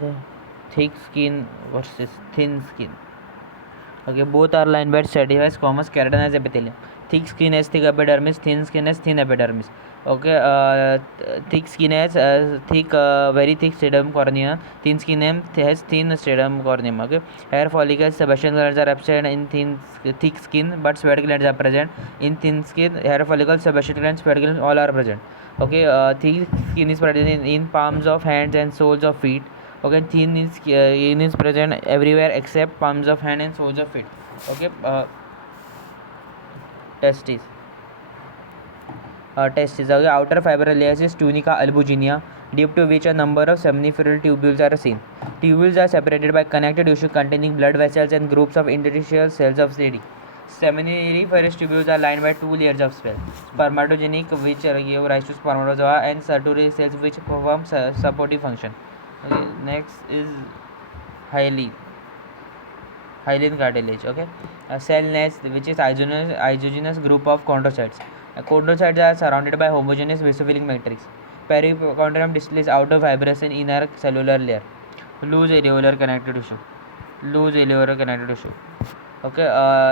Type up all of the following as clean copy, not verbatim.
The thick skin versus thin skin. Okay, both are lined by stratified squamous keratinized epithelium. Thick skin has thick epidermis, thin skin has thin epidermis. Okay, thick skin has very thick sternum cornea. Thin skin has thin sternum corneum. Okay, hair follicles, sebaceous glands are absent in thick skin, but sweat glands are present. In thin skin, hair follicles, sebaceous glands, sweat glands all are present. Okay, thick skin is present in palms of hands and soles of feet. Okay, thin is present everywhere except palms of hand and soles of feet. Okay, testes. Testes. Okay, outer fibrous layers is tunica albuginea, deep to which a number of seminiferal tubules are seen. Tubules are separated by connected tissue containing blood vessels and groups of interstitial cells of CD. Seminiferous tubules are lined by two layers of cells: spermatogenic, which give rise to spermatozoa, and Sertoli cells, which perform supportive function. Okay, next is hyaline. Hyaline cartilage. Okay, a cell nest, which is isogenous group of chondrocytes. Chondrocytes are surrounded by homogeneous basophilic matrix. Perichondrium displays outer fibrous and inner cellular layer. Loose areolar connective tissue. Loose areolar connective tissue. Okay,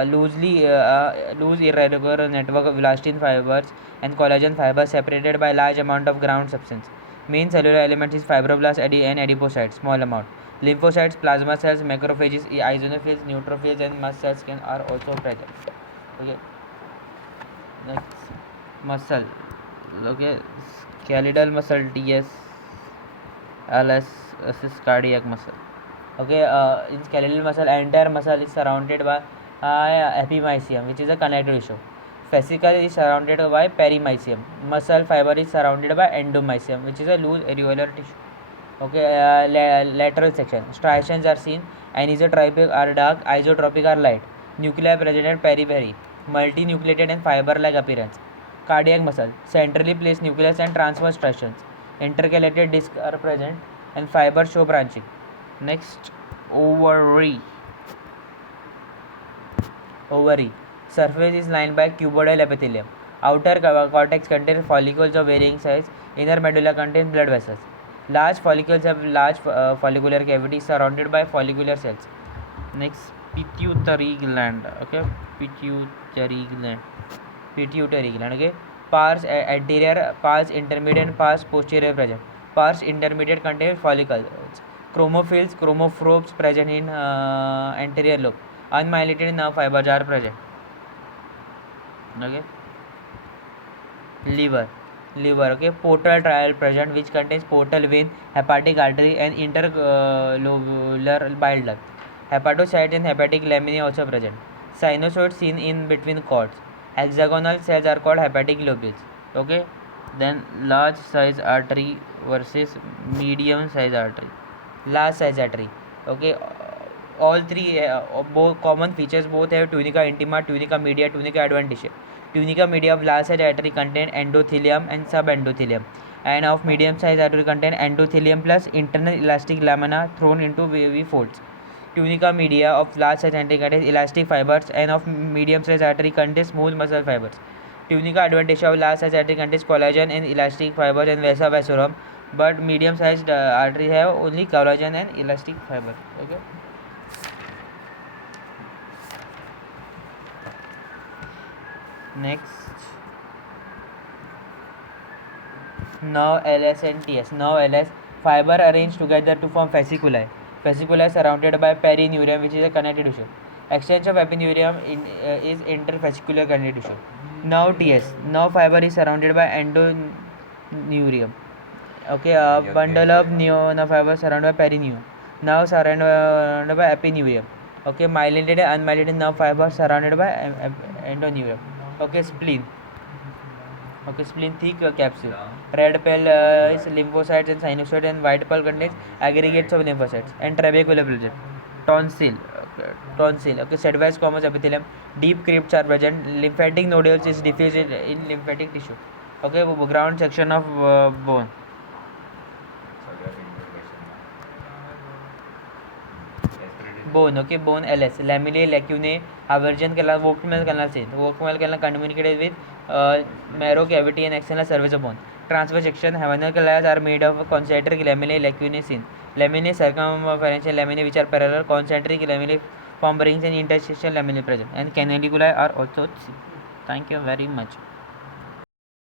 loose irregular network of elastin fibers and collagen fibers separated by large amount of ground substance. Main cellular elements is fibroblasts and adipocytes, small amount. Lymphocytes, plasma cells, macrophages, eosinophils, neutrophils, and mast cells are also present. Okay, next muscle. Okay, skeletal muscle, TS, LS, this is cardiac muscle. Okay, in skeletal muscle, entire muscle is surrounded by epimysium, which is a connective tissue. Fascicle is surrounded by perimysium. Muscle fiber is surrounded by endomysium, which is a loose areolar tissue. Okay, lateral section. Striations are seen. Anisotropic are dark, isotropic are light. Nuclei present at periphery. Multinucleated and fiber-like appearance. Cardiac muscle. Centrally placed nucleus and transverse striations. Intercalated discs are present and fibers show branching. Next, ovary. Ovary. Surface is lined by cuboidal epithelium. Outer cortex contains follicles of varying size. Inner medulla contains blood vessels. Large follicles have large follicular cavities surrounded by follicular cells. Next, pituitary gland. Okay, pituitary gland. Pituitary gland. Okay, pars anterior, pars intermediate, and pars posterior present. Pars intermediate contains follicles. Chromophils, chromophores present in anterior lobe. Unmyelinated nerve fibers are present. Okay, liver. Okay, portal trial present, which contains portal vein, hepatic artery, and interlobular bile duct. Hepatocytes and hepatic laminae also present. Sinusoids seen in between cords. Hexagonal cells are called hepatic lobules. Okay, then large size artery versus medium size artery. Large size artery. Okay, all three both common features both have tunica intima, tunica media, tunica adventitia. Tunica media of large size artery contain endothelium and subendothelium, and of medium size artery contain endothelium plus internal elastic lamina thrown into wavy folds. Tunica media of large size artery contains elastic fibers, and of medium size artery contains smooth muscle fibers. Tunica adventitia of large size artery contains collagen and elastic fibers and vasa vasorum, but medium sized artery have only collagen and elastic fiber. Okay. Next, nerve LS and TS. Nerve LS, fiber arranged together to form fasciculi. Fasciculi surrounded by perineurium, which is a connective tissue. Extension of epineurium is interfascicular connective tissue. Nerve TS, nerve fiber is surrounded by endoneurium. Okay, a bundle of nerve fibers surrounded by perineum. Nerve surrounded by epineurium. Okay, myelinated and unmyelinated nerve fibers surrounded by endoneurium. Okay, spleen. Okay, spleen thick capsule. Red pale is lymphocytes and sinusoid, and white pale contains aggregates of lymphocytes and trabecular present. Tonsil. Okay, tonsil. Okay, sedvous squamous epithelium. Deep crypts are present. Lymphatic nodules is diffused in lymphatic tissue. Okay, ground section of bone. Bone. Okay, bone LS. Lamellae, lacunae, Haversian canal, Volkmann canal seen. Volkmann canal communicated with marrow cavity and external surface of bone. Transverse section. Haversian canals are made of concentric lamellae, lacunae seen. Laminae, circumferential laminae which are parallel, concentric laminae form rings and interstitial laminae present, and canaliculi are also seen. Thank you very much.